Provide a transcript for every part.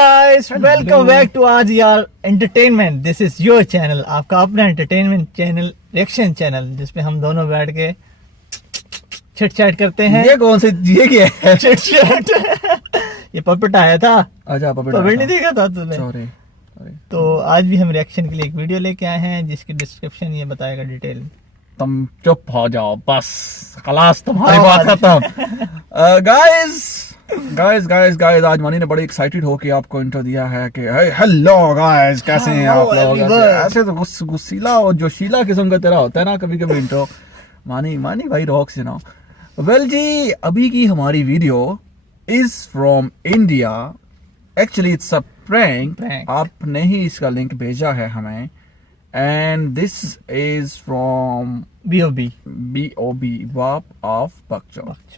Guys, welcome back to आज यार entertainment. This is your channel, आपका अपना एंटरटेनमेंट चैनल, रिएक्शन चैनल, जिसमें हम दोनों बैठ के चिट चैट करते हैं। ये कौन से ये क्या है? चिट चैट ये पपेट आया था। अच्छा, पपेट नहीं देखा था तूने? सॉरी। तो आज भी हम रिएक्शन के लिए एक वीडियो लेके आए हैं जिसकी डिस्क्रिप्शन ये बताएगा डिटेल। तुम चुप हो जाओ बस, खलास तुम्हारी बात खत्म। गाइस आज मनी ने बड़े एक्साइटेड होके आपको इंट्रो दिया है कि हेलो गाइस, कैसे हैं आप लोग? ऐसे तो गुस्सीला और जोशीला किस्म का तेरा होता है ना कभी कभी इंट्रो। मानी भाई रॉक से ना। वेल जी, अभी की हमारी video is from India. Actually it's a prank. आपने ही इसका लिंक भेजा है हमें। And this is from B.O.B. Bap of Bakchod.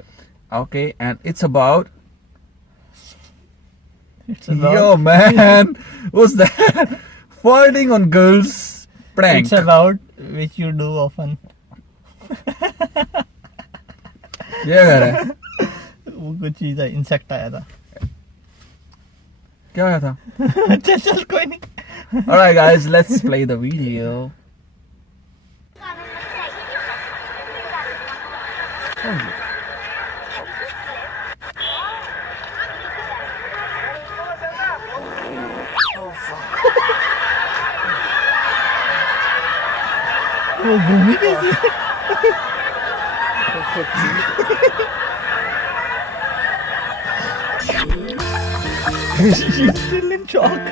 Okay, and it's about yo man, what's that? Farting on girls prank. It's about which you do often. ये कह रहा है? वो कुछ चीज है, इंसेक्ट आया था। क्या आया था? चल कोई नहीं। Alright guys, let's play the video. वो घूमी कैसे? She's still in shock.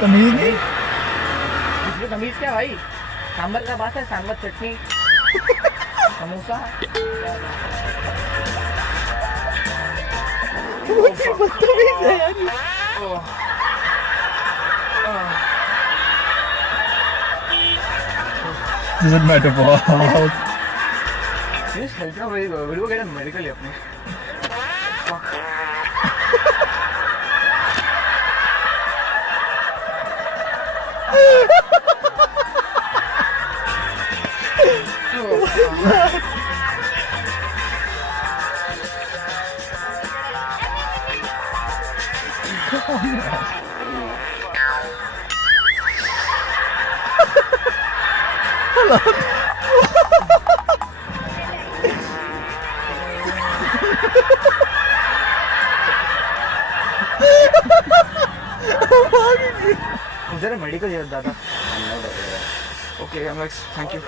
तमीज नहीं? इसमें तमीज क्या भाई? सांबर का बात है, सांबर चटनी समोसा। बदतमीज है यार। Doesn't matter for वीडियो क्या मेडिकल है अपने। Is there a medical here, Dada? Okay, I'm like, thank you.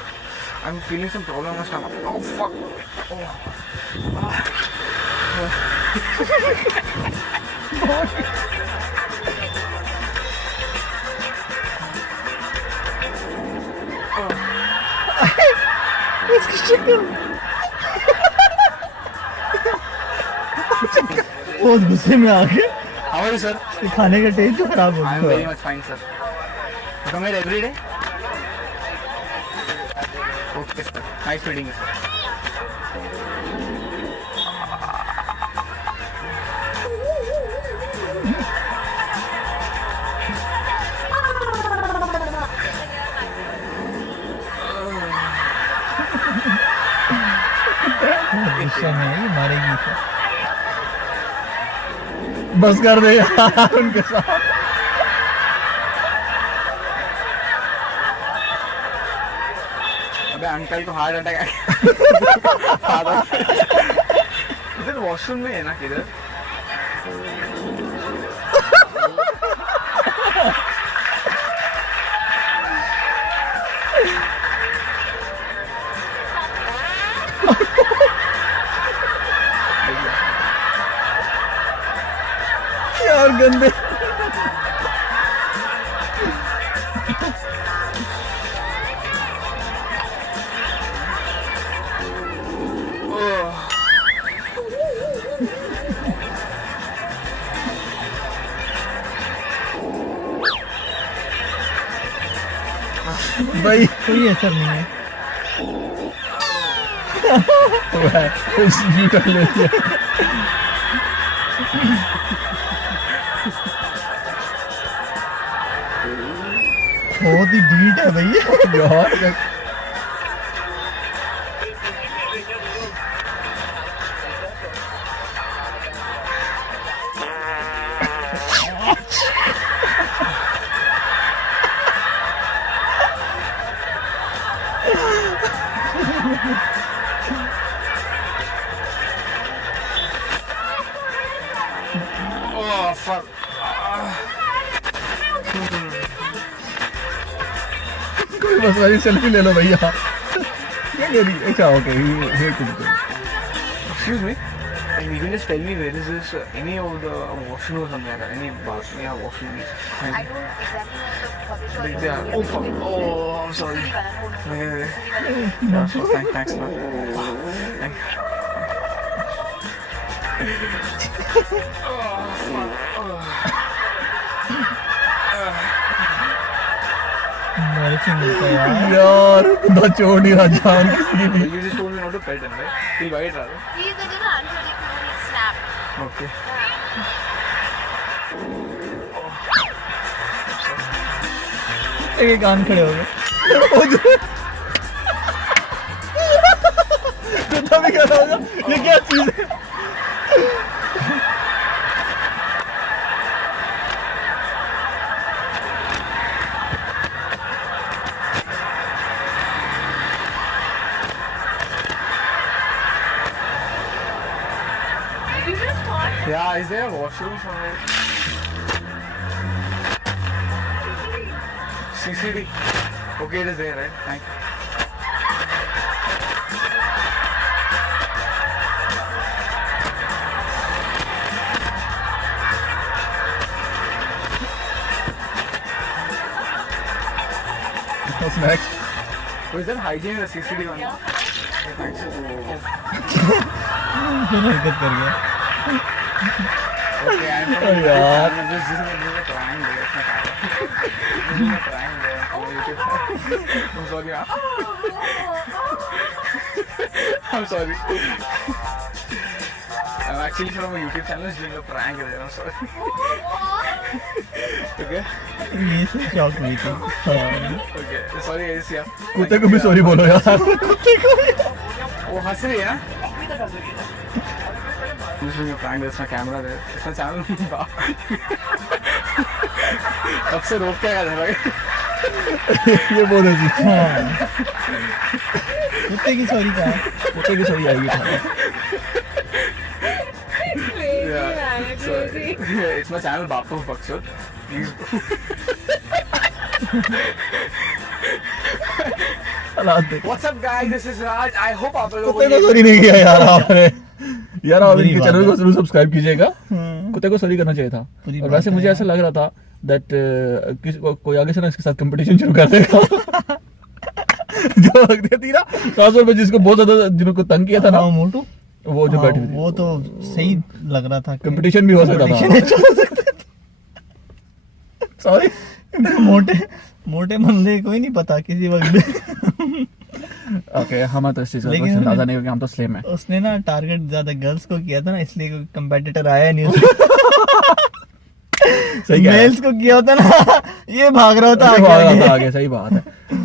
I'm feeling some problem in my stomach. Oh fuck. इसकी शक्ल बहुत गुस्से में आ गए। How are you, sir? खाने का टेस्ट तो खराब हो I am गया। very much fine, sir. You come here every day? Okay, sir. Nice meeting you, sir. गुस्सा में है, ये मारेगी। बस कर दे यार उनके साथ। अबे अंकल को हार्ट अटैक इधर वॉशरूम में है ना किधर? यार गंदे। भाई कोई असर नहीं है। बहुत ही डीट है भैया। यार Oh fuck. कोई मसला नहीं, सेल्फी ले लो भैया। क्या कह रही? अच्छा okay, here to go. Excuse me. And you can just tell me where is this any of the washroom or something like that? Any bathroom or washroom? I don't exactly know the public Like toilet. they are. Oh fuck. Oh, I'm sorry. Yeah, so thanks man. Thank you. Embarrassing होता है यार। यार बंदा छोड़ नहीं रहा जान किसी की। You just told me not to pet him, right? He'll bite rather. He is a little unpredictable. He snapped. Okay. एक कान खड़े हो गए। कुत्ता भी कह रहा होगा ये क्या चीज है? Did you just fall? Yeah, is there a washroom somewhere? CCD. Okay, it is there, right? Thank you. What's next? Oh, is that hygiene or CCD one? Oh, thanks. हरकत कर गया। Okay, I'm from Oh, yeah. This is a prank there. This is a prank there on YouTube. I'm sorry. I'm sorry. I'm actually from a YouTube channel doing a prank there. I'm sorry. Okay. ये सब शौक हुई थी। हाँ। Okay. Sorry guys. Yeah. कुत्ते को भी sorry बोलो यार। कुत्ते को भी। वो हंस रही है ना? I'm just doing a prank. There's my camera there. It's my channel. कब से रोक के आया था भाई? ये बोलो जी। हाँ। कुत्ते की सॉरी कहा है? कुत्ते की सॉरी आएगी। Yeah. Sorry. It's my channel Bap Of Bakchod. Please. हालात देख। What's up guys? This is Raj. I hope आप लोगों कुत्ते को को सॉरी नहीं किया यार आपने। यार आप बुरी इनके बात चैनल है। को जरूर सब्सक्राइब कीजिएगा। हाँ। कुत्ते को सॉरी करना चाहिए था। बुरी और बात वैसे है मुझे यार। ऐसा लग रहा था दैट कोई आगे से ना इसके साथ कंपटीशन शुरू कर देगा। जो वक्त थी ना खासतौर पे जिसको बहुत ज्यादा जिनको तंग किया था ना हाँ, मोटू। वो जो हाँ, बैठी हुई थी वो तो सही लग रहा था। कंपटीशन भी हो सकता था। सॉरी मोटे मोटे बंदे कोई नहीं पता किसी वक्त भी। ओके हमें तो इस चीज का लेकिन कुछ अंदाजा नहीं क्योंकि हम तो स्लिम है। उसने ना टारगेट ज्यादा गर्ल्स को किया था ना, इसलिए कोई कंपेटिटर आया नहीं उसमें। सही कह रहा है। मेल्स को किया होता ना, ये भाग रहा होता आगे भागा था आगे। आगे। सही बात है।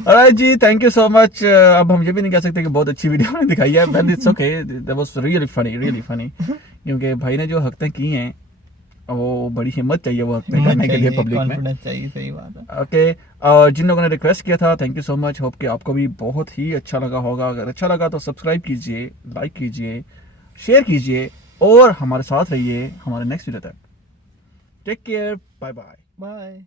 ऑलराइट जी, थैंक यू सो मच। अब हम ये भी नहीं कह सकते कि बहुत अच्छी वीडियो हमने दिखाई है, but it's okay, that was really funny क्योंकि भाई ने जो हरकतें की हैं वो बड़ी हिम्मत चाहिए वो हरकतें करने के लिए पब्लिक में। कॉन्फिडेंस चाहिए, सही बात है। ओके, और जिन लोगों ने रिक्वेस्ट किया था thank you so much. Hope कि आपको भी बहुत ही अच्छा लगा होगा। अगर अच्छा लगा तो सब्सक्राइब कीजिए, लाइक कीजिए, शेयर कीजिए और हमारे साथ रहिए हमारे नेक्स्ट वीडियो तक। Take care, bye bye. Bye.